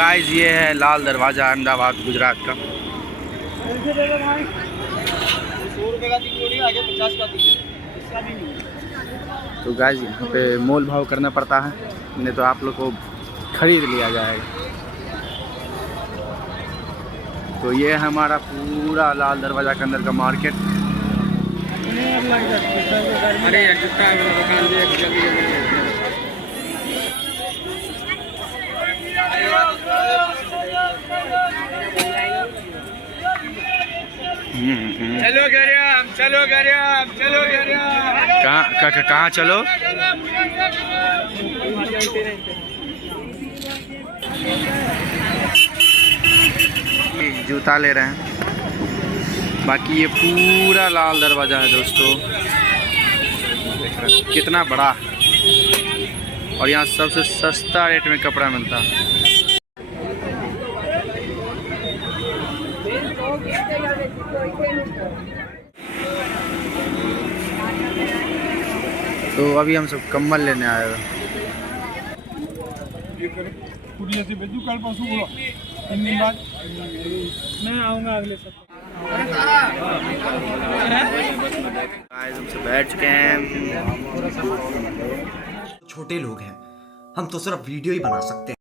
Guys ये है लाल दरवाज़ा अहमदाबाद गुजरात का। तो गाइस यहाँ पे मोल भाव करना पड़ता है, नहीं तो आप लोग को खरीद लिया जाएगा। तो ये है हमारा पूरा लाल दरवाज़ा के अंदर का मार्केट। अरे चलो गरियाम, चलो गरियाम, चलो गरियाम। कहाँ चलो? जूता ले रहे हैं। बाकी ये पूरा लाल दरवाज़ा है दोस्तों, देख रहे हैं कितना बड़ा, और यहाँ सबसे सस्ता रेट में कपड़ा मिलता है। तो अभी हम सब कम्बल लेने आए हैं। मैं आऊँगा अगले सप्ताह। हम सब बैठ चुके हैं। छोटे लोग हैं, हम तो सिर्फ वीडियो ही बना सकते हैं।